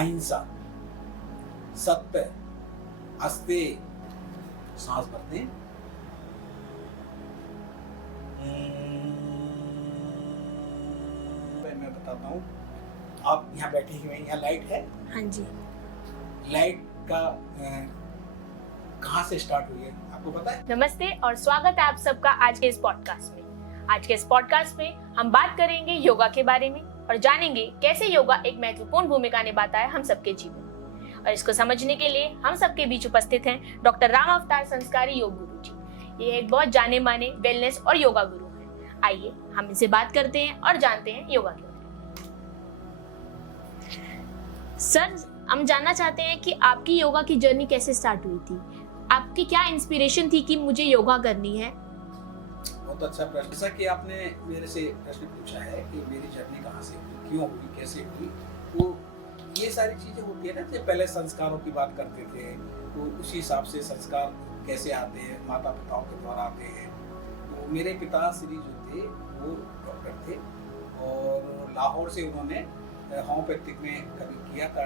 अहिंसा, सत्य, अस्ते, सांस भरते हैं, मैं बताता हूँ। आप यहाँ बैठे हुए हैं, यहाँ लाइट है। हाँ जी। लाइट का कहाँ से स्टार्ट हुई है आपको पता है? नमस्ते और स्वागत है आप सबका आज के इस पॉडकास्ट में। आज के इस पॉडकास्ट में हम बात करेंगे योगा के बारे में और जानेंगे कैसे योगा एक महत्वपूर्ण भूमिका निभाता है हम सबके जीवन में। और इसको समझने के लिए हम सबके बीच उपस्थित हैं डॉक्टर राम अवतार संस्कारी योग गुरु जी। ये एक बहुत जाने माने वेलनेस और योगा गुरु हैं। आइए हम इनसे बात करते हैं और जानते हैं योगा के बारे में। सर, हम जानना चाहते हैं कि आपकी योगा की जर्नी कैसे स्टार्ट हुई थी? आपकी क्या इंस्पिरेशन थी कि मुझे योगा करनी है? बहुत अच्छा प्रश्न। जैसा कि आपने मेरे से प्रश्न पूछा है कि मेरी जर्नी कहाँ से हुई, क्यों हुई, कैसे हुई, तो ये सारी चीजें होती है ना। जब पहले संस्कारों की बात करते थे तो उसी हिसाब से संस्कार कैसे आते हैं, माता पिताओं के द्वारा आते हैं। तो मेरे पिताश्री जो थे वो डॉक्टर थे और लाहौर से उन्होंने होम्योपैथिक में कभी किया था,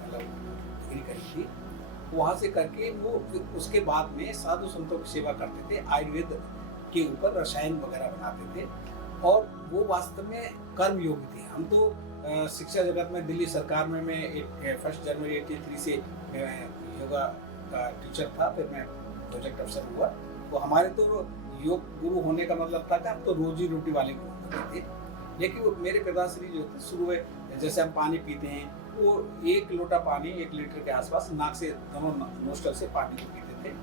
मतलब डिग्री करी थी। वहाँ से करके वो उसके बाद में साधु संतों की सेवा करते थे, आयुर्वेद के ऊपर रसायन वगैरह बनाते थे और वो वास्तव में कर्म योगी थे। हम तो शिक्षा जगत में दिल्ली सरकार में मैं 1 जनवरी 1983 से योगा का टीचर था, फिर मैं प्रोजेक्ट अफसर हुआ। तो हमारे तो योग गुरु होने का मतलब था कि हम तो रोजी रोटी वाले गुरु होते थे। लेकिन वो मेरे पिताश्री जो थे शुरू में, जैसे हम पानी पीते हैं, वो 1 लोटा पानी 1 लीटर के आसपास नाक से, दोनों नोस्ट्रल से पानी को पीते थे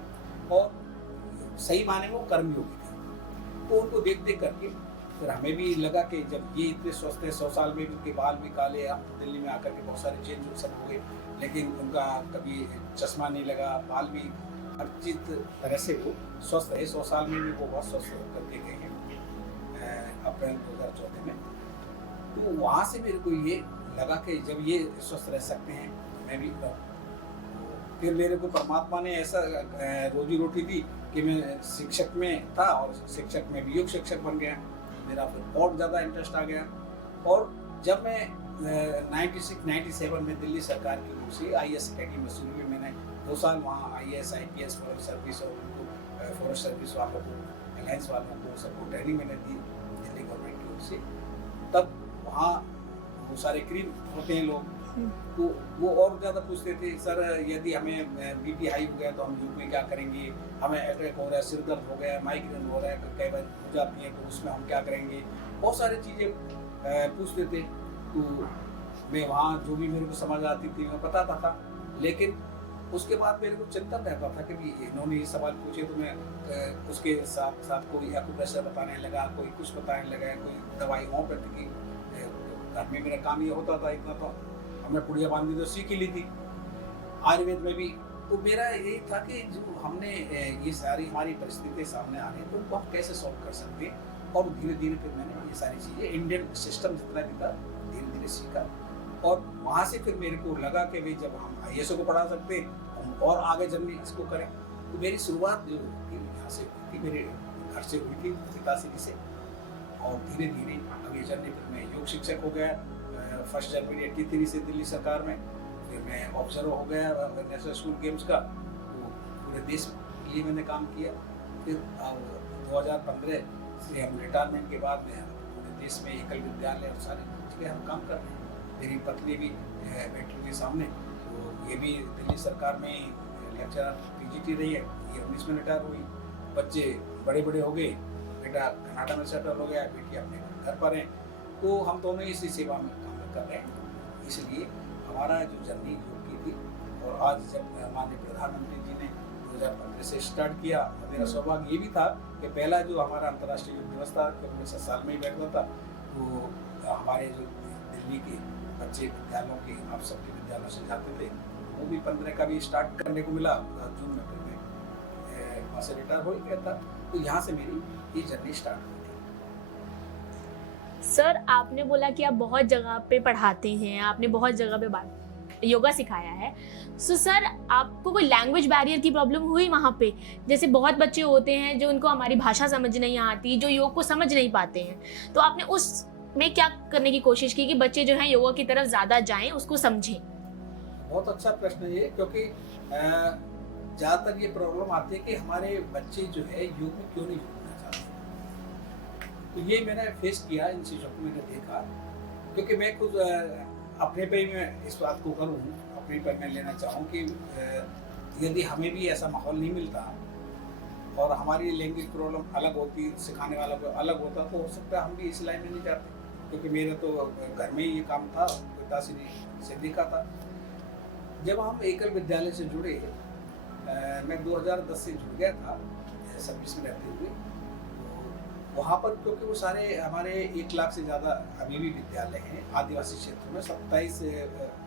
और सही माने में वो कर्मयोगी थे। तो उनको देख देख करके फिर हमें भी लगा कि जब ये इतने स्वस्थ है, 100 साल में भी उनके बाल भी काले, अब दिल्ली में आकर के बहुत सारे चेंज सब हो गए, लेकिन उनका कभी चश्मा नहीं लगा, बाल भी हर चीज तरह से वो स्वस्थ है। 100 साल में भी वो बहुत स्वस्थ होकर के गए हैं अप्रैल 2014 में। तो वहाँ से मेरे को ये लगा कि जब ये स्वस्थ रह सकते हैं तो मैं भी रहूँ। फिर मेरे को परमात्मा ने ऐसा रोजी रोटी दी कि मैं शिक्षक में था और शिक्षक में भी योग शिक्षक बन गया। मेरा फिर और ज़्यादा इंटरेस्ट आ गया और जब मैं 96-97 में दिल्ली सरकार की ओर से IAS अकेडमी मसूरी में मैंने 2 साल वहाँ IAS IPS फॉरेस्ट सर्विस और फॉरेस्ट सर्विस वालों को, अलायंस वालों को सबको ट्रेनिंग मैंने दी दिल्ली गवर्नमेंट की ओर से। तब वहाँ वो सारे क्रीम होते हैं लोग, तो वो और ज़्यादा पूछते थे, सर यदि हमें BP हाई हो गया तो हम योग में क्या करेंगे, हमें अटैक हो रहा है, सिर दर्द हो गया, माइग्रेन हो रहा है, कई बार हो जाती है तो उसमें हम क्या करेंगे, बहुत सारी चीज़ें पूछते थे। तो मैं वहाँ जो भी मेरे को समझ आती थी मैं बताता था, लेकिन उसके बाद मेरे को चिंतन रहता था कि इन्होंने ये सवाल पूछे तो मैं उसके साथ साथ कोई एक्यूप्रेशर बताने लगा, कोई कुछ बताने लगा, कोई दवाई होम्योपैथी की। घर में मेरा काम ये होता था, इतना तो हमने पुड़िया बांधी तो सीख ही ली थी, आयुर्वेद में भी। तो मेरा यही था कि जो हमने ये सारी हमारी परिस्थितियाँ सामने आ रही हैं तो उनको हम कैसे सॉल्व कर सकते हैं। और धीरे धीरे फिर मैंने ये सारी चीज़ें इंडियन सिस्टम जितना भी था धीरे धीरे सीखा और वहाँ से फिर मेरे को लगा कि भाई जब हम IAS को पढ़ा सकते हम और आगे जर्नी इसको करें। तो मेरी शुरुआत जो थी यहाँ से हुई थी, मेरे घर से हुई थी, पिताश्री से, और धीरे धीरे अब ये जर्नी फिर मैं योग शिक्षक हो गया 1 जनवरी 1983 से दिल्ली सरकार में। फिर मैं ऑब्जर्वर हो गया नेशनल स्कूल गेम्स का, तो पूरे देश के लिए मैंने काम किया। फिर 2015 से हम रिटायरमेंट के बाद में पूरे देश में एकल विद्यालय और सारी जगह हम काम कर रहे हैं। मेरी पत्नी भी बैठी हुई सामने, तो ये भी दिल्ली सरकार में लेक्चरर PGT रही है, ये 19 में रिटायर हुई। बच्चे बड़े बड़े हो गए, बेटा कनाडा में सेटल हो गया, बेटी अपने घर पर है। तो हम दोनों इसी सेवा में काम कर रहे हैं। इसलिए हमारा जो जर्नी योग की थी और आज जब माननीय प्रधानमंत्री जी ने 2015 से स्टार्ट किया, मेरा सौभाग्य ये भी था कि पहला जो हमारा अंतर्राष्ट्रीय योग दिवस था, क्योंकि मैं 7 साल में ही बैठता था, तो हमारे जो दिल्ली के बच्चे विद्यालयों के, आप सबके विद्यालयों से जाते थे, वो भी 15 का भी स्टार्ट करने को मिला। जून में फिर मैं वहाँ से रिटायर हो गया था। तो यहाँ से मेरी ये जर्नी स्टार्ट हुई थी। सर, आपने बोला कि आप बहुत जगह पे पढ़ाते हैं, आपने बहुत जगह पे बात योगा सिखाया है। सो सर, आपको कोई लैंग्वेज बैरियर की प्रॉब्लम हुई वहाँ पे? जैसे बहुत बच्चे होते हैं जो उनको हमारी भाषा समझ नहीं आती, जो योग को समझ नहीं पाते हैं, तो आपने उस में क्या करने की कोशिश की कि बच्चे जो है योगा की तरफ ज्यादा जाएं, उसको समझें? बहुत अच्छा प्रश्न है ये, क्योंकि ज़्यादातर ये प्रॉब्लम आती है कि हमारे बच्चे जो है योग में क्यों नहीं जुड़ना चाहते। तो ये मैंने फेस किया, इन चीज़ों को मैंने देखा, क्योंकि मैं खुद अपने पे ही मैं इस बात को करूँ, अपने पर मैं लेना चाहूँ कि यदि हमें भी ऐसा माहौल नहीं मिलता और हमारी लैंग्वेज प्रॉब्लम अलग होती, सिखाने वाला को अलग होता, तो हो सकता है हम भी इस लाइन में नहीं जाते। क्योंकि मेरा तो घर में ही ये काम था, पिताश्री से देखा था। जब हम एकल विद्यालय से जुड़े, मैं 2010 से जुड़ गया था सर्विस में रहते हुए, तो वहाँ पर क्योंकि वो सारे हमारे 1 लाख से ज़्यादा अभी भी विद्यालय हैं आदिवासी क्षेत्र में, 27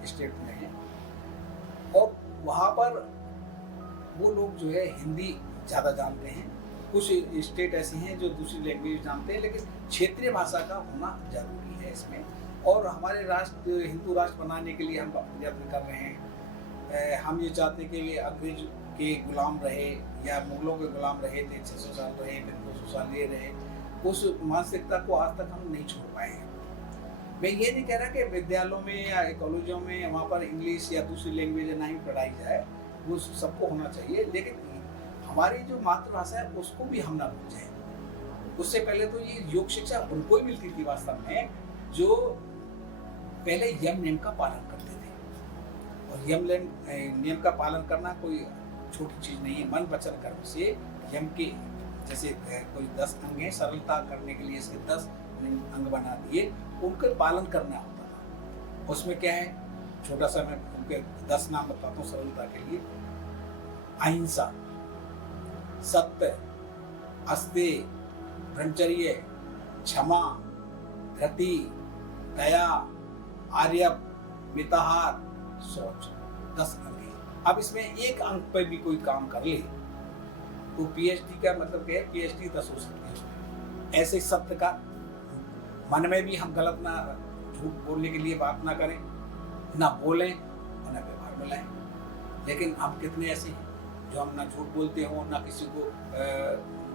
स्टेट में हैं, और वहाँ पर वो लोग जो है हिंदी ज़्यादा जानते हैं। कुछ स्टेट ऐसी हैं जो दूसरी लैंग्वेज जानते हैं, लेकिन क्षेत्रीय भाषा का होना जरूरी है इसमें। और हमारे राष्ट्र, हिंदू राष्ट्र बनाने के लिए हम प्रयत्न कर रहे हैं। हम ये चाहते हैं कि ये अंग्रेज के गुलाम रहे या मुगलों के गुलाम रहे थे, 600 साल रहे, फिर 200 साल ये रहे, उस मानसिकता को आज तक हम नहीं छोड़ पाए हैं। मैं ये नहीं कह रहा कि विद्यालयों में या कॉलेजों में वहाँ पर इंग्लिश या दूसरी लैंग्वेज नहीं पढ़ाई जाए, वो सबको होना चाहिए, लेकिन हमारी जो मातृभाषा है उसको भी हम ना भूल जाए। उससे पहले तो ये योग शिक्षा उनको ही मिलती थी वास्तव में, जो पहले यम नियम का पालन करते थे। और यम नियम का पालन करना कोई छोटी चीज नहीं है। मन वचन कर्म से यम के जैसे कोई 10 अंग हैं, सरलता करने के लिए इसके 10 अंग बना दिए, उनका पालन करना होता था। उसमें क्या है, छोटा सा मैं उनके 10 नाम बताता हूँ सरलता के लिए। अहिंसा, सत्य, अस्तेय, ब्रह्मचर्य, क्षमा, धृति, दया, आर्यव, मिताहार, शौच, 10 अंग हैं। अब इसमें एक अंग पर भी कोई काम कर ले तो पीएचडी का मतलब क्या है, पीएचडी 10 हो सकती है उसमें। ऐसे सत्य का, मन में भी हम गलत ना, झूठ बोलने के लिए बात ना करें, ना बोलें और ना व्यवहार में लाएं। लेकिन हम कितने ऐसे हैं जो हम ना झूठ बोलते हो, ना किसी को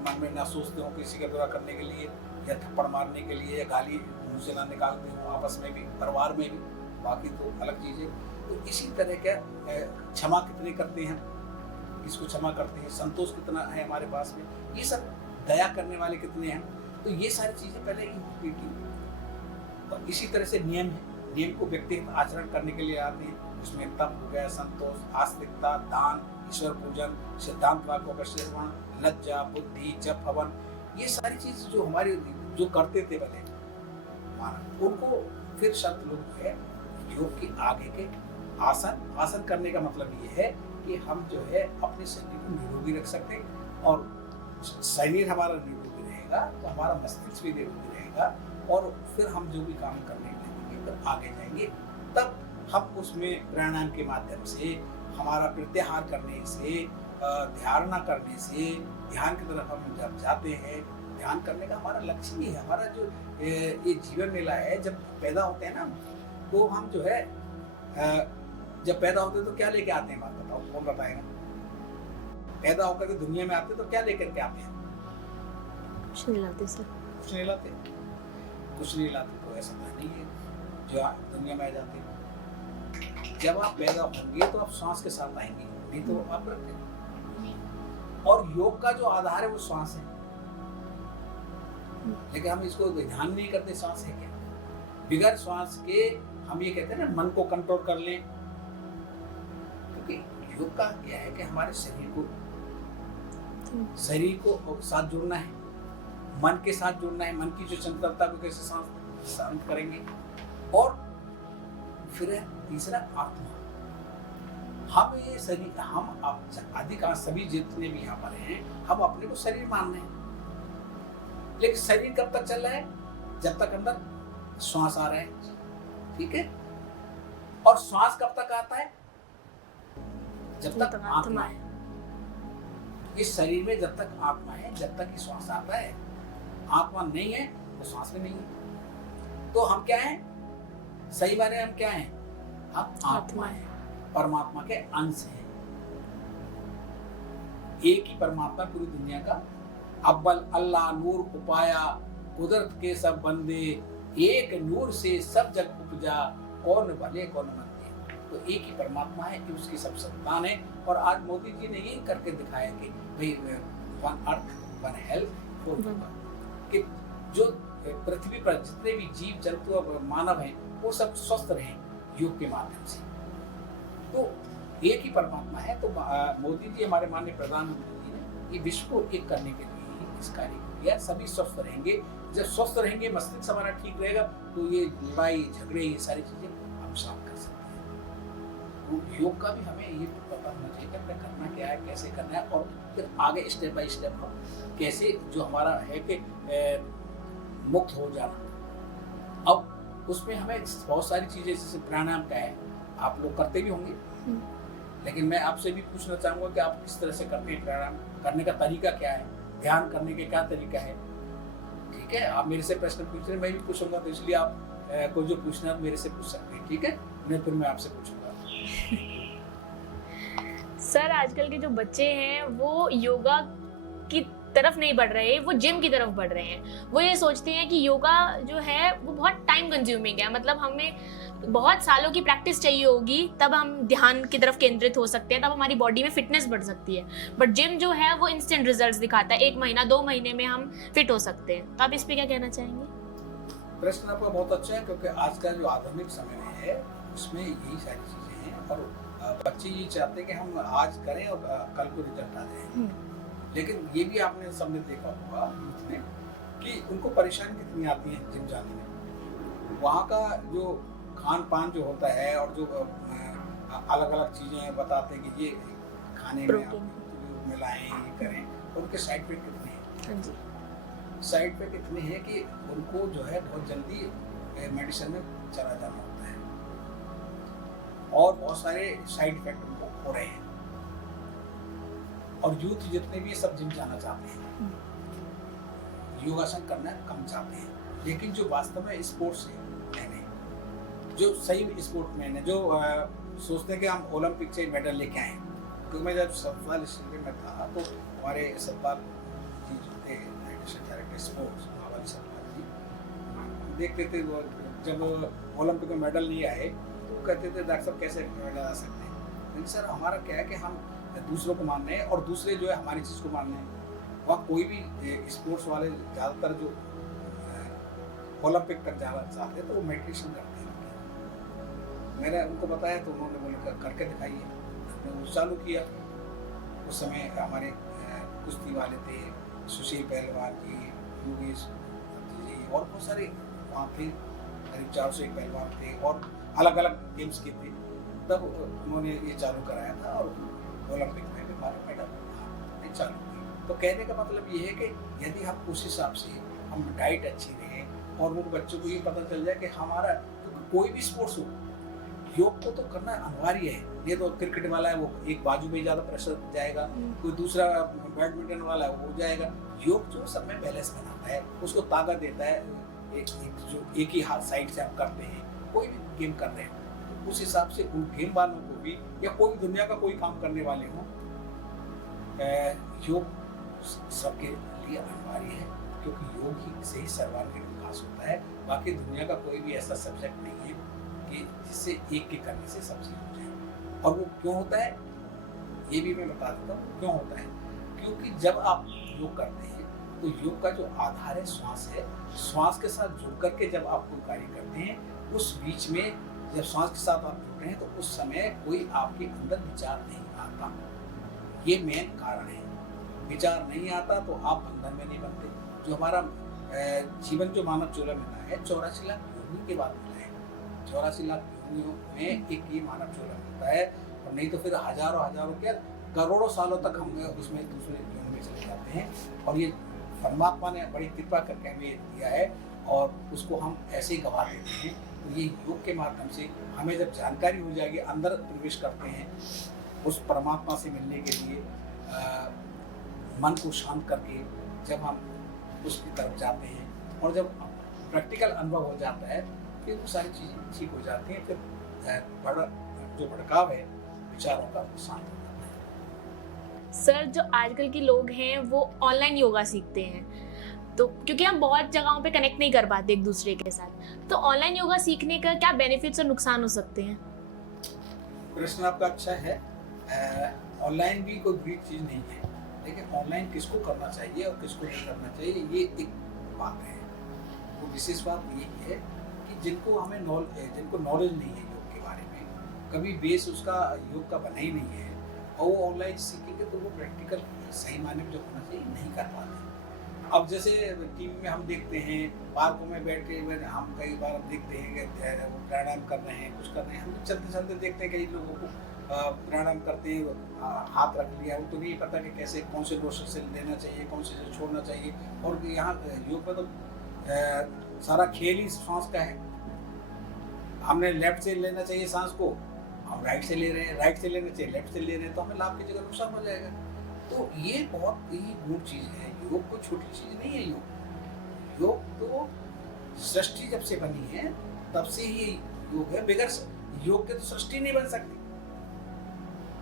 मन में ना सोचते हो किसी का बुरा करने के लिए, या थप्पड़ मारने के लिए, या गाली मुंह से ना निकालते हो आपस में भी, परिवार में भी, बाकी तो अलग चीज़ है। तो इसी तरह का क्षमा कितने करते हैं, किसको क्षमा करते हैं, संतोष कितना है हमारे पास में, ये सब, दया करने वाले कितने हैं। तो ये सारी चीज़ें पहले ही की। और इसी तरह से नियम है, नियम को व्यक्तिगत आचरण करने के लिए आते हैं। उसमें तप हो गया, संतोष, आस्तिकता, दान, ईश्वर पूजन, सिद्धांत वाक्यों का श्रवण, लज्जा, बुद्धि, जप, हवन, ये सारी चीज जो हमारे जो करते थे पहले मानव, उनको फिर शब्द लोग जो है योग के आगे के आसन करने का मतलब ये है कि हम जो है अपने शरीर को निरोगी रख सकते हैं। और शरीर हमारा निरोगी रहेगा तो हमारा मस्तिष्क भी निरोगी रहेगा, और फिर हम जो भी काम करने लगेंगे फिर आगे जाएंगे। तब हम उसमें प्राणायाम के माध्यम से, हमारा प्रत्याहार करने से, ध्यान करने से, ध्यान की तरफ हम जब जाते हैं, ध्यान करने का हमारा लक्ष्य ही है। हमारा जो ये जीवन मेला है, जब पैदा होते हैं ना, तो हम जो है जब पैदा होते हैं तो क्या लेके आते हैं, बात बताओ, कौन बताएगा? पैदा होकर के दुनिया में आते तो क्या लेकर के आते हैं? कुछ नहीं लाते सर। कुछ नहीं लाते, कुछ नहीं लाते तो ऐसा नहीं है जो आप दुनिया में आ जाते हैं। जब आप पैदा होंगे तो आप श्वास के साथ आएंगे, नहीं तो आप रखते। और योग का जो आधार है वो श्वास है, लेकिन हम इसको ध्यान नहीं करते श्वास है क्या। बिगैर श्वास के हम ये कहते हैं ना, मन को कंट्रोल कर लें। क्योंकि योग का क्या है कि हमारे शरीर को साथ जुड़ना है, मन के साथ जुड़ना है, मन की जो चंचलता को कैसे शांत करेंगे। और फिर तीसरा आत्मा। हम ये शरीर, हम अधिकांश सभी जितने भी यहाँ पर हैं, हम अपने को शरीर मान रहे हैं, लेकिन शरीर कब तक चल रहा है? जब तक अंदर श्वास आ रहा है, ठीक है। और श्वास कब तक आता है? जब तक आत्मा है। इस शरीर में जब तक आत्मा है, जब तक ही श्वास आता है। आत्मा नहीं है तो श्वास में नहीं है। तो हम क्या हैं? सही बात है, हम क्या हैं? हम आत्मा हैं, परमात्मा के अंश हैं। एक ही परमात्मा पूरी दुनिया का। अव्वल अल्लाह नूर उपाया, कुदरत के सब बंदे, एक नूर से सब जग उपजा, कौन भले कौन मंदे। तो एक ही परमात्मा है कि उसकी सब संतान है। और आज मोदी जी ने यही करके दिखाया कि भाई one earth one health for कि जो पृथ्वी पर जितने भी जीव जंतु और मानव हैं वो सब स्वस्थ रहें योग के माध्यम से। तो एक ही परमात्मा है। तो मोदी जी हमारे माननीय प्रधानमंत्री जी ने ये विश्व को एक करने के लिए ही इस कार्य को किया। सभी स्वस्थ रहेंगे, जब स्वस्थ रहेंगे, मस्तिष्क हमारा ठीक रहेगा, तो ये लड़ाई झगड़े ये सारी चीजें हम शांत कर सकते हैं। तो योग का भी हमें ये पता होना चाहिए कि हमें करना क्या है, कैसे करना है, और फिर आगे स्टेप बाय स्टेप हम कैसे जो हमारा है कि मुक्त हो जाना। अब उसमें हमें बहुत सारी चीजें, जैसे प्राणायाम का है, आप लोग करते भी होंगे, लेकिन मैं आपसे भी पूछना चाहूंगा कि आप किस तरह से करते हैं, प्राणायाम करने का तरीका क्या है, ध्यान करने के क्या तरीका है। ठीक है, आप मेरे से प्रश्न पूछ रहे हैं, मैं भी पूछूंगा, तो इसलिए आप को जो पूछना है मेरे से पूछ सकते हैं। ठीक है, फिर मैं आपसे पूछूंगा। सर, आजकल के जो बच्चे हैं वो योगा की तरफ नहीं बढ़ रहे, वो जिम की तरफ बढ़ रहे हैं। वो ये सोचते हैं कि योगा जो है वो बहुत टाइम कंज्यूमिंग है, मतलब हमें बहुत सालों की प्रैक्टिस चाहिए होगी, तब हम ध्यान की तरफ केंद्रित हो सकते हैं, तब हमारी बॉडी में फिटनेस बढ़ सकती है। बट जिम जो है वो इंस्टेंट रिजल्ट्स दिखाता है, 1 महीना 2 महीने में हम फिट हो सकते हैं। तो आप इस पे क्या कहना चाहेंगे? प्रश्न आपका बहुत अच्छा है, क्योंकि आज का जो आधुनिक समय है उसमें यही सारी चीजें हैं, और बच्चे ये चाहते हैं कि हम आज करें और कल को रिजल्ट आ जाए। लेकिन ये भी आपने सबने देखा होगा यूथ में कि उनको परेशानी कितनी आती है जिम जाने में। वहाँ का जो खान पान जो होता है और जो अलग अलग चीजें बताते हैं कि ये खाने में आप मिलाएं, ये करें, उनके साइड इफेक्ट कितने हैं। साइड इफेक्ट इतने हैं कि उनको जो है बहुत जल्दी मेडिसिन में चला जाना होता है, और बहुत सारे साइड इफेक्ट उनको हो रहे हैं। और यूथ जितने भी सब जिम जाना चाहते हैं, योगासन करना कम चाहते हैं, लेकिन जो वास्तव में स्पोर्ट्स मैन है, जो सही स्पोर्ट्समैन है, जो सोचते हैं कि हम ओलंपिक से मेडल लेके आए। क्योंकि मैं जब सतपाल स्टेडियम में था तो हमारे सतपाल जी जो थे डायरेक्टर स्पोर्ट्स, महावाली सतपाल जी, देखते थे वो जब ओलंपिक में मेडल नहीं आए तो कहते थे डॉक्टर साहब कैसे मेडल आ सकते हैं। लेकिन सर हमारा क्या है कि हम दूसरों को मानने हैं और दूसरे जो है हमारी चीज़ को मानने हैं। वहाँ कोई भी स्पोर्ट्स वाले ज़्यादातर जो ओलंपिक तक जाना चाहते हैं तो वो मेडिटेशन करते हैं। मैंने उनको बताया तो उन्होंने बोला करके दिखाइए। हमने वो चालू किया। उस समय हमारे कुश्ती वाले थे, सुशील पहलवान जी, योगेश जी, और बहुत सारे वहाँ थे, करीब 401 पहलवान थे और अलग अलग गेम्स के थे। तब उन्होंने ये चालू कराया था और ओलंपिक में भी हमारे मेडल चालू हुए। तो कहने का मतलब ये है कि यदि हम उस हिसाब से हम डाइट अच्छी रहें और उन बच्चों को ये पता चल जाए कि हमारा कोई भी स्पोर्ट्स हो, योग को तो करना अनिवार्य है। ये तो क्रिकेट वाला है वो एक बाजू में ज्यादा प्रेशर जाएगा, कोई दूसरा बैडमिंटन वाला है वो हो जाएगा। योग जो सब में बैलेंस बनाता है, उसको ताकत देता है। एक ही हाथ साइड से हम करते हैं, कोई भी गेम कर रहे हैं उस हिसाब से उन गेम वालों को भी या कोई भी दुनिया का कोई काम करने वाले हो, योग सबके लिए अनिवार्य है, क्योंकि योग ही से ही सर्वांगीण विकास होता है। बाकी दुनिया का कोई भी ऐसा सब्जेक्ट नहीं है कि जिससे एक के करने से सब चीज हो जाए। और वो क्यों होता है ये भी मैं बता देता हूँ क्यों होता है। क्योंकि जब आप योग करते हैं तो योग का जो आधार है श्वास है, श्वास के साथ जुड़ करके जब आप कोई कार्य करते हैं, उस बीच में जब श्वास के साथ आप जुड़ रहे हैं तो उस समय कोई आपके अंदर विचार नहीं आता। ये मेन कारण है। विचार नहीं आता तो आप बंधन में नहीं बनते। जो हमारा जीवन जो मानव चोला मिला है 84 लाख योगियों के बाद मिला है। 84 लाख योगियों में एक ये मानव चोला मिलता है, और नहीं तो फिर हजारों क्या करोड़ों सालों तक हम उसमें दूसरे जीवन में चले जाते हैं। और ये परमात्मा ने बड़ी कृपा करके हमें दिया है और उसको हम ऐसे ही गवा देते हैं। तो ये योग के माध्यम से हमें जब जानकारी हो जाएगी, अंदर प्रवेश करते हैं उस परमात्मा से मिलने के लिए, मन को शांत करके जब हम उसकी तरफ जाते हैं और जब प्रैक्टिकल अनुभव हो जाता है फिर वो सारी चीज़ें ठीक हो जाती हैं। फिर जो भड़काव है विचारों का शांत हो जाता है। सर, जो आजकल के लोग हैं वो ऑनलाइन योगा सीखते हैं, तो क्योंकि हम बहुत जगहों पे कनेक्ट नहीं कर पाते एक दूसरे के साथ, तो ऑनलाइन योगा सीखने का क्या बेनिफिट्स और नुकसान हो सकते हैं? प्रश्न आपका अच्छा है। ऑनलाइन भी कोई बुरी चीज़ नहीं है, लेकिन ऑनलाइन किसको करना चाहिए और किसको नहीं करना चाहिए, ये एक बात है। वो विशेष बात यही है कि जिनको नॉलेज नहीं है योग के बारे में, कभी बेस उसका योग का बना ही नहीं है, और वो ऑनलाइन सीखेंगे तो वो प्रैक्टिकल सही मायने में जो होना चाहिए नहीं कर पाते। अब जैसे टीवी में हम देखते हैं, पार्कों में बैठे हुए हम कई बार हम देखते हैं कि वो प्राणायाम कर रहे हैं, कुछ कर रहे हैं, हम चलते चलते देखते हैं कई लोगों को प्राणायाम करते हैं, हाथ रख लिया, उनको नहीं पता कि कैसे कौन से डोर से लेना चाहिए, कौन से छोड़ना चाहिए। और यहाँ योग में तो सारा खेल ही सांस का है। हमने लेफ्ट से लेना चाहिए सांस को, हम राइट से ले रहे हैं, राइट से लेना चाहिए लेफ्ट से ले रहे हैं, तो हमें लाभ की जगह नुकसान हो जाएगा। तो ये बहुत ही गुड चीज़ है। योग कोई छोटी चीज़ नहीं है। योग तो सृष्टि जब से बनी है तब से ही योग है। बगैर योग के तो सृष्टि नहीं बन सकती।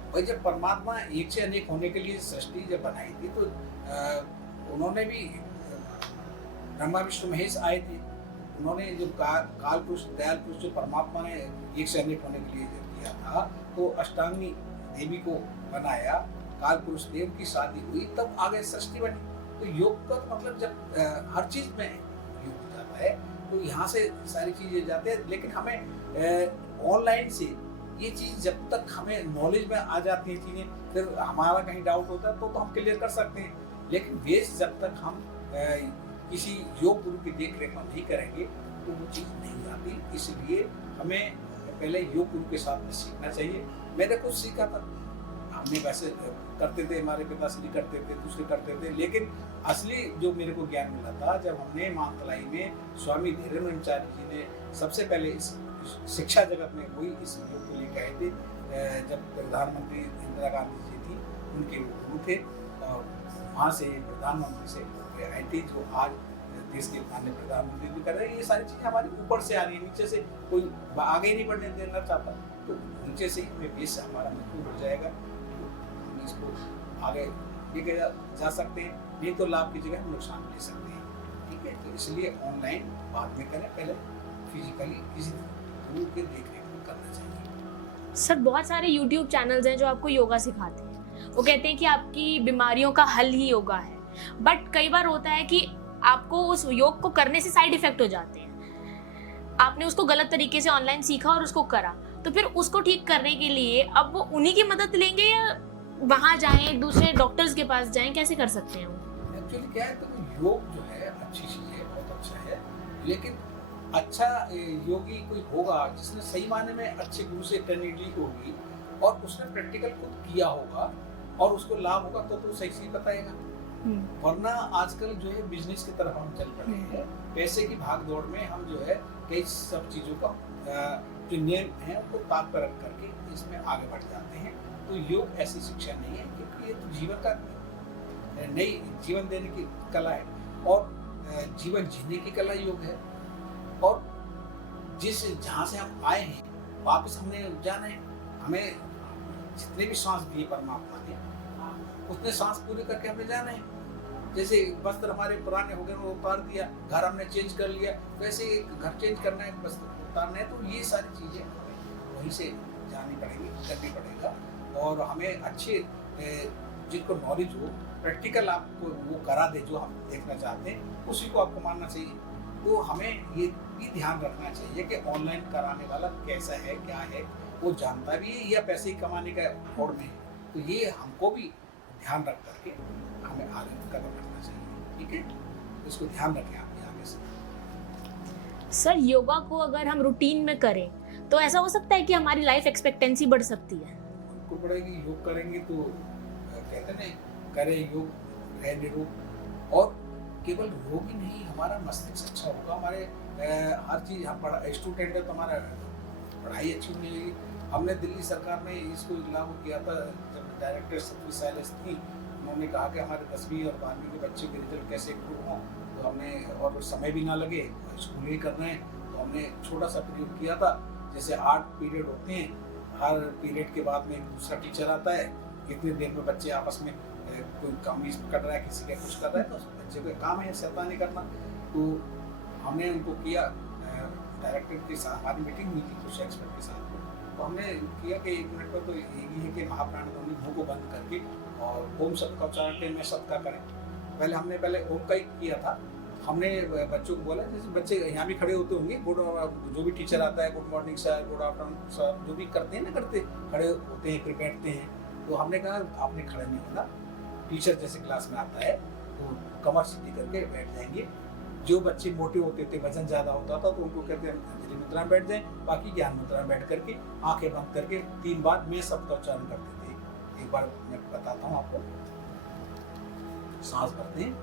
और जब परमात्मा एक से अनेक होने के लिए सृष्टि जब बनाई थी तो उन्होंने भी ब्रह्मा विष्णु महेश आए थे। उन्होंने जो काल पुरुष दयाल पुरुष जो परमात्मा ने एक से अनेक होने के लिए जब किया था, तो अष्टांगी देवी को बनाया, काल पुरुष देव की शादी हुई, तब आगे सृष्टि बनी। तो योग का तो मतलब जब हर चीज में योग जाता है, तो यहाँ से सारी चीजें जाते हैं। लेकिन हमें ऑनलाइन से ये चीज जब तक हमें नॉलेज में आ जाती है चीजें, फिर हमारा कहीं डाउट होता है तो हम क्लियर कर सकते हैं। लेकिन बेस जब तक हम किसी योग गुरु की देख रेख में नहीं करेंगे तो वो चीज़ नहीं आती। इसलिए हमें पहले योग गुरु के साथ में सीखना चाहिए। मैंने कुछ सीखा था, हमने वैसे करते थे, हमारे पिताश्री करते थे, दूसरे करते थे, लेकिन असली जो मेरे को ज्ञान मिला था जब हमने मानतलाई में स्वामी धीरेन्द्राचार्य जी ने सबसे पहले इस शिक्षा जगत में कोई इस योग को लेकर आए थे। जब प्रधानमंत्री इंदिरा गांधी जी थी, उनके गुरु थे, और वहाँ से प्रधानमंत्री से आए थे, जो आज देश के माननीय प्रधानमंत्री भी कर रहे हैं। ये सारी चीज़ें हमारी ऊपर से आ रही है, नीचे से कोई आगे ही नहीं बढ़ने देना चाहता, तो नीचे से ही हमें बेस हमारा मजबूत हो जाएगा, तो हम इसको आगे लेके जा सकते हैं। नहीं तो लाभ की जगह हम नुकसान ले सकते हैं। ठीक है, तो इसलिए ऑनलाइन बाद में करें, पहले फिजिकली किसी गुरु के देख रेख में करना चाहिए। सर, बहुत सारे यूट्यूब चैनल्स हैं जो आपको योगा सिखाते हैं। वो कहते हैं कि आपकी बीमारियों का हल ही योगा है, बट कई बार होता है कि आपको उस योग को करने से साइड इफेक्ट हो जाते हैं। आपने उसको गलत तरीके से ऑनलाइन सीखा और उसको करा, तो फिर उसको ठीक करने के लिए अब वो उन्हीं की मदद लेंगे या वहां जाएं, दूसरे डॉक्टर्स के पास जाएं, कैसे कर सकते हैं? एक्चुअली क्या है, तो योग जो है अच्छी चीज़ है, बहुत अच्छा है, लेकिन अच्छा योगी कोई होगा जिसने सही मायने में अच्छे गुरु से ट्रेनिंग ली होगी और उसने प्रैक्टिकल खुद किया होगा और उसको लाभ होगा, तो सही से बताएगा। वरना आजकल जो है बिजनेस की तरफ हम चल पड़े हैं। पैसे की भाग दौड़ में हम जो है कई सब चीज़ों का जो नियम है उनको ताक पर रख करके इसमें आगे बढ़ जाते हैं। तो योग ऐसी शिक्षा नहीं है, क्योंकि ये तो जीवन का नई जीवन देने की कला है और जीवन जीने की कला योग है। और जहाँ से हम आए हैं वापस हमने जाना है। हमें जितने भी सांस दिए परमात्मा ने, उतने सांस पूरे करके हमें जाना है। जैसे वस्त्र हमारे पुराने हो गए, वो उतार दिया, घर हमने चेंज कर लिया, वैसे घर चेंज करना है, वस्त्र उतारना है। तो ये सारी चीज़ें वहीं से जानी पड़ेगी, करनी पड़ेगा। और हमें अच्छे जिनको नॉलेज हो, प्रैक्टिकल आपको वो करा दे जो हम देखना चाहते हैं, उसी को आपको मानना चाहिए। तो हमें ये भी ध्यान रखना चाहिए कि ऑनलाइन कराने वाला कैसा है, क्या है, वो जानता भी है या पैसे ही कमाने का होड़ में है। तो ये हमको भी ध्यान रख करके हमें आगे कदम रखना चाहिए। ठीक है, तो इसको ध्यान रखें आप आगे से। सर, योगा को अगर हम रूटीन में करें तो ऐसा हो सकता है कि हमारी लाइफ एक्सपेक्टेंसी बढ़ सकती है? बिल्कुल बढ़ेगी। योग करेंगे तो कहते हैं करें योग, रहे निरोग। और केवल योग ही नहीं, हमारा मस्तिष्क अच्छा होगा, हमारे हर चीज़, हम स्टूडेंट है तो हमारा पढ़ाई अच्छी होने लगेगी। हमने दिल्ली सरकार ने इसको लागू किया था, जब डायरेक्टर सतवी साइलेंस थी, उन्होंने कहा कि हमारे 10वीं और 12वीं के बच्चे के रिजल्ट कैसे इम्प्रूव हों, तो हमने, और समय भी ना लगे, स्कूल ही करना है, तो हमने छोटा सा पीरियड किया था। जैसे 8 पीरियड होते हैं, हर पीरियड के बाद में एक दूसरा टीचर आता है, इतने देर में बच्चे आपस में कोई कमीज पकड़ रहा है, किसी का कुछ कर रहा है, तो बच्चे का काम है शैतानी करना। तो हमने उनको किया, डायरेक्टर के साथ हमारी मीटिंग हुई थी कुछ एक्सपर्ट के साथ, तो हमने किया कि 1 मिनट पर तो यही है कि महाप्राण ध्वनि मुँह को बंद करके और ओम शब्द का उच्चारण में शब्द का करें। पहले ओम का ही किया था। हमने बच्चों को बोला, जैसे बच्चे यहाँ भी खड़े होते होंगे, गुड, जो भी टीचर आता है, good morning sir, good afternoon sir, जो भी करते हैं ना, खड़े होते हैं, फिर बैठते हैं। तो हमने कहा आपने खड़े नहीं होना, टीचर जैसे क्लास में आता है तो कमर सीधी करके बैठ जाएंगे। जो बच्चे मोटे होते थे, वजन ज़्यादा होता था, तो उनको कहते हैं अंजलि मुद्रा में बैठ जाएं, बाकी ज्ञान मुद्रा में बैठ करके आंखें बंद करके 3 बार मैं शब्द का उच्चारण करते थे। एक बार मैं बताता हूँ आपको। सांस भरते हैं,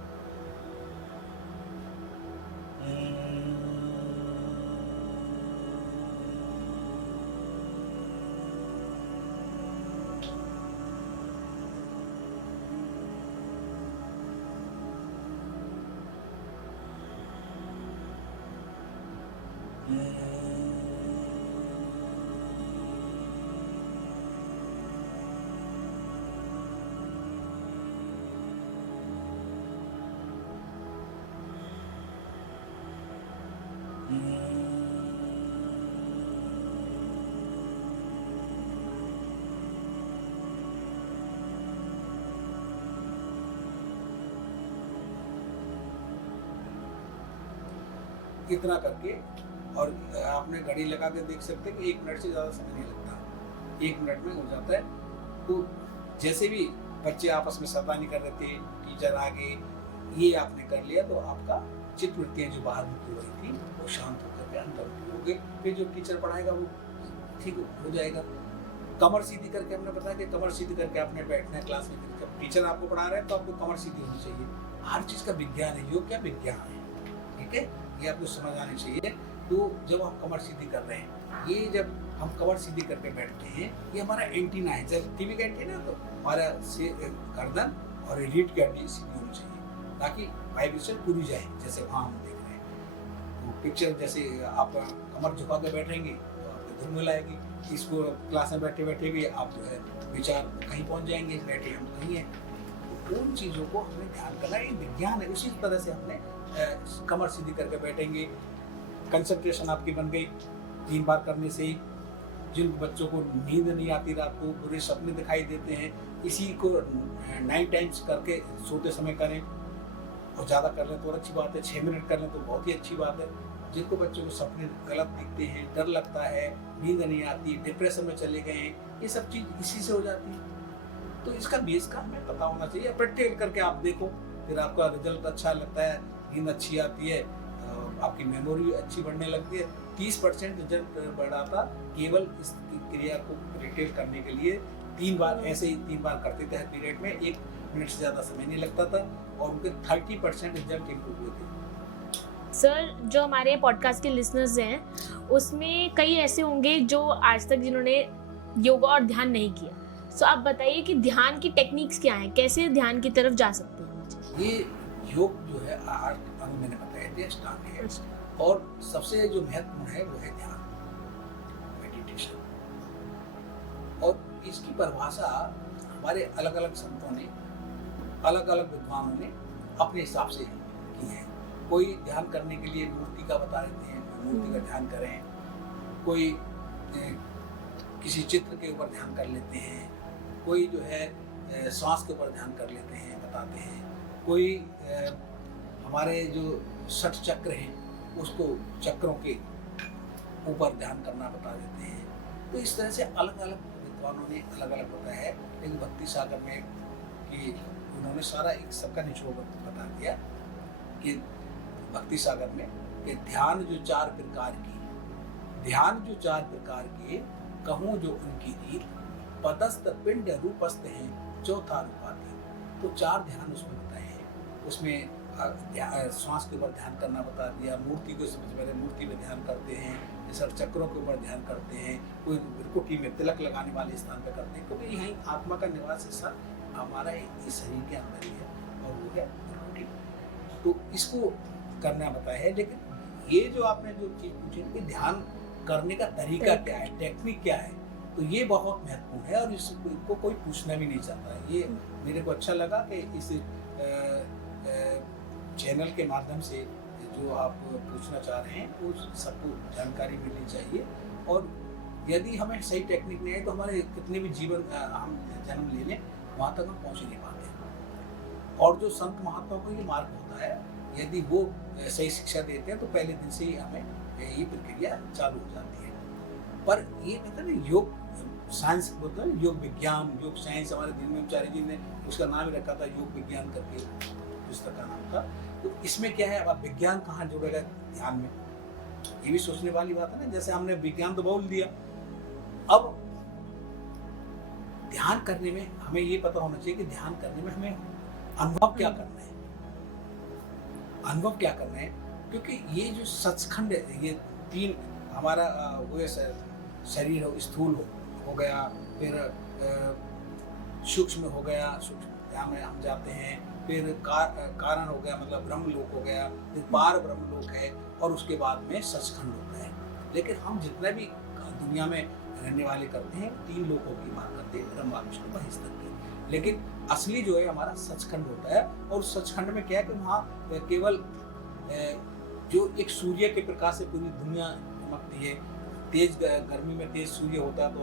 इतना करके, और आपने घड़ी लगा के देख सकते हैं कि 1 मिनट से ज़्यादा समय नहीं लगता, 1 मिनट में हो जाता है। तो जैसे भी बच्चे आपस में शैतानी कर रहे थे, टीचर आ गए, ये आपने कर लिया, तो आपका चित्त वृत्तियाँ जो बाहर मुखी हो रही थी वो शांत होकर के अंतर्मुखी हो गई। फिर जो टीचर पढ़ाएगा वो ठीक हो जाएगा। कमर सीधी करके हमने बताया कि कमर सीधी करके आपने बैठना है क्लास में। जब टीचर आपको पढ़ा रहे हैं तो आपको कमर सीधी होनी चाहिए। हर चीज़ का विज्ञान है, योग क्या विज्ञान है, ठीक है, ये आपको समझ आनी चाहिए। तो जब हम कमर सीधी कर रहे हैं, ये जब हम कमर सीधी करके बैठते हैं, ये हमारा एंटीना है। जब टीवी का एंटीना तो हमारा से गर्दन और रीढ़ की हड्डी सीधी होनी चाहिए ताकि वाइब्रेशन पूरी जाए। जैसे वहाँ हम देख रहे हैं तो पिक्चर, जैसे आप कमर झुका के बैठेंगे तो आपको धुन मिलाएगी। इसको क्लास में बैठे बैठे भी आप जो है विचार कहीं पहुँच जाएंगे, बैठे हम कहीं हैं। तो उन चीज़ों को हमें ध्यान करना, ये विज्ञान है। उसी तरह से हमने कमर सीधी करके बैठेंगे, कंसंट्रेशन आपकी बन गई 3 बार करने से ही। जिन बच्चों को नींद नहीं आती, रात को बुरे सपने दिखाई देते हैं, इसी को 9 टाइम्स करके सोते समय करें। और ज़्यादा कर लें तो और अच्छी बात है, 6 मिनट कर लें तो बहुत ही अच्छी बात है। जिनको बच्चों को सपने गलत दिखते हैं, डर लगता है, नींद नहीं आती, डिप्रेशन में चले गए हैं, ये सब चीज़ इसी से हो जाती है। तो इसका बेस का हमें पता होना चाहिए। प्रैक्टिकल करके आप देखो, फिर आपका रिजल्ट अच्छा लगता है, नींद अच्छी आती है, आपकी मेमोरी अच्छी बढ़ने लगती है। 30% रिजल्ट बढ़ा था केवल इस क्रिया को प्रैक्टिकल करने के लिए। 3 बार ऐसे ही 3 बार करते थे हर पीरियड में, 1 मिनट से ज़्यादा समय नहीं लगता था, और उनके 30% रिजल्ट इम्प्रूव हुए थे। सर, जो हमारे पॉडकास्ट के लिसनर्स हैं उसमें कई ऐसे होंगे जो आज तक जिन्होंने योगा और ध्यान नहीं किया, तो आप बताइए कि ध्यान की टेक्निक्स क्या हैं, कैसे ध्यान की तरफ जा सकते हैं? ये योग जो है 8 अंग मैंने बताया थे, अष्टांग है, और सबसे जो महत्वपूर्ण है वो है ध्यान, मेडिटेशन। और इसकी परिभाषा हमारे अलग अलग संतों ने, अलग अलग विद्वानों ने अपने हिसाब से की है। कोई ध्यान करने के लिए मूर्ति का बता देते हैं, मूर्ति का ध्यान करें, कोई किसी चित्र के ऊपर ध्यान कर लेते हैं, कोई जो है श्वास के ऊपर ध्यान कर लेते हैं, बताते हैं, कोई हमारे जो 60 चक्र हैं उसको चक्रों के ऊपर ध्यान करना बता देते हैं। तो इस तरह से अलग अलग विद्वानों ने अलग अलग बताया है। लेकिन भक्ति सागर में कि उन्होंने सारा एक सबका निचोड़ बता दिया कि भक्ति सागर में कि ध्यान जो 4 प्रकार की कहूँ जो उनकी रीत, पदस्थ पिंड रूपस्थ हैं चौथा रूपाती। तो 4 ध्यान उसमें बताए हैं। उसमें श्वास के ऊपर ध्यान करना बता दिया, मूर्ति को सबसे पहले मूर्ति में ध्यान करते हैं, जैसे चक्रों के ऊपर ध्यान करते हैं, कोई बिरकुटी में तिलक लगाने वाले स्थान पर करते हैं, क्योंकि यहीं आत्मा का निवास हिस्सा हमारा इस शरीर के अंदर ही है, और वो है बिरकुटी। तो इसको करना बताया है। लेकिन ये जो आपने जो चीज़ पूछी कि ध्यान करने का तरीका क्या है, टेक्निक क्या है, तो ये बहुत महत्वपूर्ण है और इसको कोई पूछना भी नहीं चाहता है। ये मेरे को अच्छा लगा कि इस चैनल के माध्यम से जो आप पूछना चाह रहे हैं वो सबको जानकारी मिलनी चाहिए। और यदि हमें सही टेक्निक नहीं है तो हमारे कितने भी जीवन हम जन्म ले लें वहाँ तक हम पहुँच ही नहीं पाते। और जो संत महात्मा को ये मार्ग होता है, यदि वो सही शिक्षा देते हैं तो पहले दिन से ही हमें ये प्रक्रिया चालू हो जाती है। पर ये कहते हैं ना, योग साइंस बोलते हैं, योग विज्ञान, योग साइंस, हमारे दीनबंधु जी ने उसका नाम ही रखा था योग विज्ञान करके, पुस्तक का नाम था। तो इसमें क्या है, अब विज्ञान कहाँ जुड़ेगा ध्यान में, ये भी सोचने वाली बात है ना। जैसे हमने विज्ञान तो बोल दिया, अब ध्यान करने में हमें ये पता होना चाहिए कि ध्यान करने में हमें अनुभव क्या करना है, अनुभव क्या करना है। क्योंकि ये जो सचखंड है, ये तीन हमारा वो शरीर हो, स्थूल हो गया, फिर सूक्ष्म हो गया, सूक्ष्म में हम जाते हैं, फिर कारण हो गया, मतलब ब्रह्मलोक हो गया, फिर पार ब्रह्मलोक है, और उसके बाद में सचखंड होता है। लेकिन हम जितना भी दुनिया में रहने वाले करते हैं, तीन लोकों की बात करते हैं, ब्रह्मा विष्णु महेश तक की। लेकिन असली जो है हमारा सचखंड होता है। और सचखंड में क्या है कि वहाँ केवल जो एक सूर्य के प्रकाश से पूरी दुनिया चमकती है। तेज गर्मी में तेज सूर्य होता है तो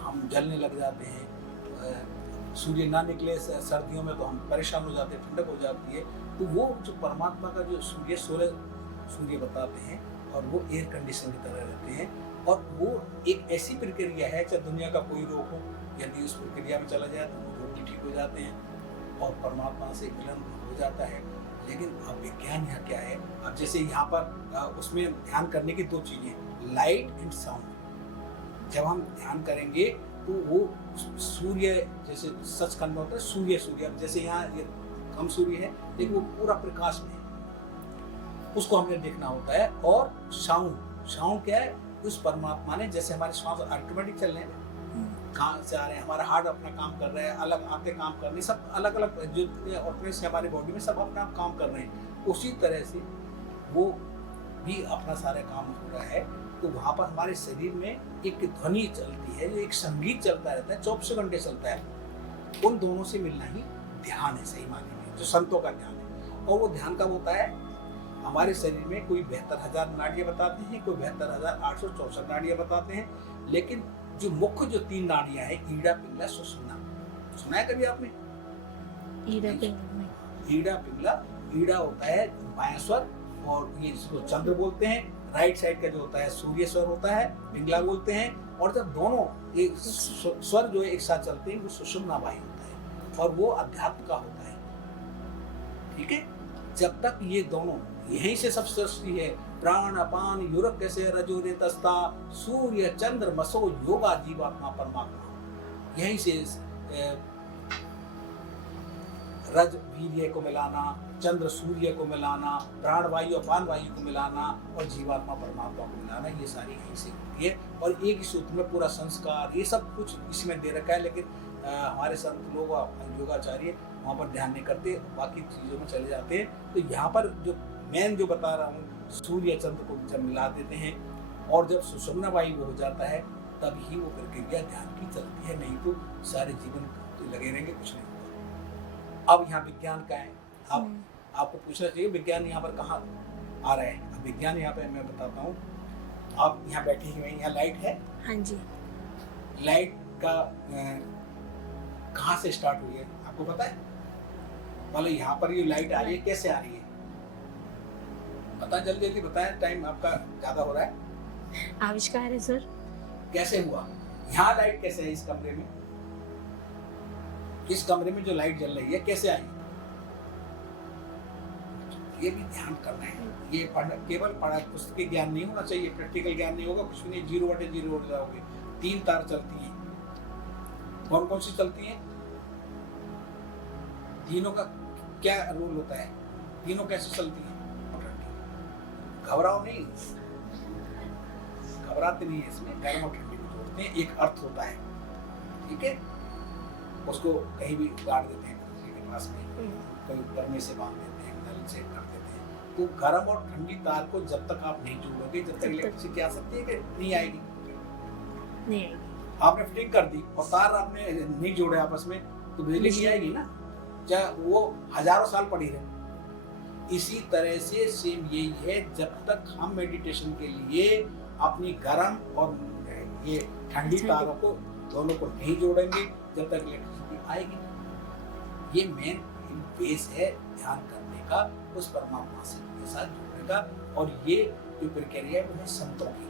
हम जलने लग जाते हैं, सूर्य ना निकले सर्दियों में तो हम परेशान हो जाते हैं, ठंडक हो जाती है। तो वो जो परमात्मा का जो सूर्य बताते हैं, और वो एयर कंडीशन की तरह रहते हैं। और वो एक ऐसी प्रक्रिया है, चाहे दुनिया का कोई रोग हो, यदि उस प्रक्रिया में चला जाए तो वो रोग भी ठीक हो जाते हैं और परमात्मा से मिलन हो जाता है। लेकिन अब विज्ञान यहाँ क्या है, अब जैसे यहाँ पर उसमें ध्यान करने की दो चीजें, लाइट एंड साउंड। जब हम ध्यान करेंगे तो वो सूर्य, जैसे सचखंड में होता है सूर्य, अब जैसे यहाँ ये कम सूर्य है लेकिन वो पूरा प्रकाश में है, उसको हमने देखना होता है। और साउंड क्या है, उस परमात्मा ने, जैसे हमारे श्वास ऑटोमेटिक चल रहे हैं, कहाँ से आ रहे हैं, हमारा हार्ट अपना काम कर रहा है, अलग आंखें काम कर रही हैं, सब अलग अलग जो ऑर्गन्स हमारे बॉडी में सब अपना काम कर रहे हैं। उसी तरह से वो भी अपना सारा काम हो रहा है। तो वहाँ पर हमारे शरीर में एक ध्वनि चलती है, जो एक संगीत चलता रहता है, 24 घंटे चलता है। उन दोनों से मिलना ही ध्यान है, सही मायने में जो संतों का ध्यान है। और वो ध्यान कब होता है, हमारे शरीर में कोई 72,000 नाड़ियाँ बताते हैं, कोई 72,864 नाड़ियाँ बताते हैं। लेकिन जो मुख्य जो 3 नाड़ियाँ हैं, ईड़ा, पिंगला, सुषुम्ना, सुना है कभी आपने? ईड़ा पिंगला, ईड़ा होता है बायां स्वर, और ये जिसको चंद्र बोलते हैं, राइट साइड का जो होता है सूर्य स्वर होता है, पिंगला बोलते हैं। और जब दोनों एक स्वर जो है एक साथ चलते हैं, वो सुषुम्ना वायु होता है, और वो अध्यात्म का होता है। ठीक है, जब तक ये दोनों यहीं से सब सृष्टि है, प्राण अपान यूरक कैसे रजो रेतस्ता, सूर्य चंद्र मसो योगा जीवात्मा परमात्मा, यहीं से रज वीर्य को मिलाना, चंद्र सूर्य को मिलाना, प्राण वायु अपान वायु को मिलाना, और जीवात्मा परमात्मा को मिलाना, ये सारी यहीं से होती है। और एक ही सूत्र में पूरा संस्कार, ये सब कुछ इसमें दे रखा है। लेकिन हमारे संत लोग, योगाचार्य वहाँ पर ध्यान नहीं करते, बाकी चीज़ों में चले जाते हैं। तो यहाँ पर जो मैं जो बता रहा हूँ, सूर्य चंद्र को जब मिला देते हैं और जब सुषुम्ना वायु हो जाता है, तब ही वो प्रक्रिया ध्यान की चलती है, नहीं तो सारे जीवन तो लगे रहेंगे, कुछ नहीं होगा। अब यहाँ विज्ञान का है, आपको पूछना चाहिए विज्ञान यहाँ पर कहाँ आ रहा है। अब विज्ञान यहाँ पे मैं बताता हूँ। आप यहाँ बैठे हुए, यहाँ लाइट है, हाँ जी, लाइट का कहाँ से स्टार्ट हुई है आपको पता है? मतलब यहाँ पर ये लाइट आ रही है, कैसे आ रही है पता? जल्दी जल्दी बताएं, टाइम आपका ज्यादा हो रहा है। आविष्कार है सर। कैसे हुआ? यहाँ लाइट कैसे है इस कमरे में? इस कमरे में जो लाइट जल रही है कैसे आई? ये भी ध्यान करना है। ये केवल पुस्तकीय ज्ञान नहीं होना चाहिए, प्रैक्टिकल ज्ञान नहीं होगा, कुछ भी नहीं, 0/0 हो जाओगे। 3 तार चलती हैं, कौन कौन सी चलती हैं? तीनों का क्या रोल होता है? तीनों कैसे चलती हैं? घबराओ नहीं, घबराते नहीं है इसमें, गर्म और ठंडी को जोड़ते हैं, एक अर्थ होता है। ठीक है, उसको कहीं भी गाड़ देते हैं किसी के पास में, कोई गर्मी से बांध देते हैं, नल से कर देते हैं। तो गर्म और ठंडी तार को जब तक आप नहीं जोड़ोगे, जब तक इलेक्ट्रिसिटी आ सकती है कि नहीं आएगी? नहीं आएगी। आपने फिटिंग कर दी और तार आपने नहीं जोड़े आपस में, तो बिजली नहीं आएगी ना, चाहे वो हजारों साल पड़ी रहे। इसी तरह से सेम यही है, जब तक हम मेडिटेशन के लिए अपनी गर्म और ये ठंडी तारों को दोनों को नहीं जोड़ेंगे, जब तक इलेक्ट्रिसिटी आएगी नहीं। ये मेन बेस है ध्यान करने का, उस परमात्मा से के साथ जुड़ने का। और ये जो प्रक्रिया है वो है संतों की,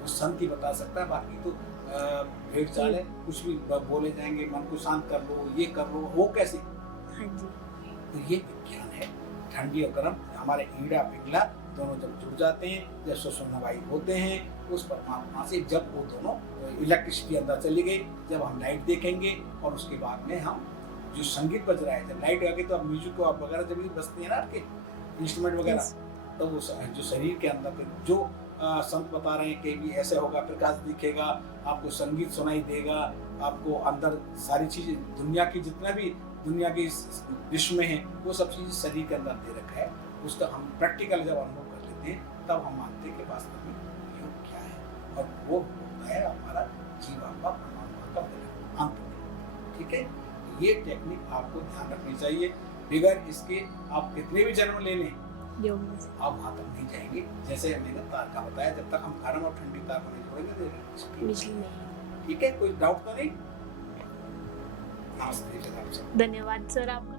वो संत ही बता सकता है, बाकी तो भेड़ चाल है, कुछ भी बोले जाएंगे, मन को शांत कर लो, ये कर लो, वो कैसे? हाँ जी। तो ये विज्ञान है। ठंडी और गर्म हमारे ईड़ा पिघला दोनों जब जुड़ जाते हैं, जब सुषुम्नावायु होते हैं, उस परमात्मा से जब वो दोनों इलेक्ट्रिसिटी अंदर चली गई, जब हम लाइट देखेंगे और उसके बाद में हम जो संगीत बज रहा है, जब लाइट आ गई तो अब म्यूजिक को आप वगैरह जब भी बजते हैं ना आपके इंस्ट्रूमेंट वगैरह, तो वो जो शरीर के अंदर फिर जो संत बता रहे हैं कि भी ऐसे होगा, प्रकाश दिखेगा, आपको संगीत सुनाई देगा, आपको अंदर सारी चीजें दुनिया की जितना भी दुनिया के विश्व में है वो सब चीज़ शरीर के अंदर दे रखा है। उसका हम प्रैक्टिकल जब अनुभव कर लेते हैं तब हम मानते हैं कि वास्तव में योग क्या है, और वो होता है हमारा जीवात्मा परमात्मा का मिलन अंत में। ठीक है, ये टेक्निक आपको ध्यान रखनी चाहिए। बगैर इसके आप कितने भी जन्म ले लें आप वहाँ तक नहीं जाएंगे। जैसे मैंने तार का बताया, जब तक हम गर्म और ठंडी तार को नहीं जोड़ेंगे बिजली नहीं। ठीक है, कोई डाउट तो नहीं? नमस्ते। धन्यवाद सर आपका।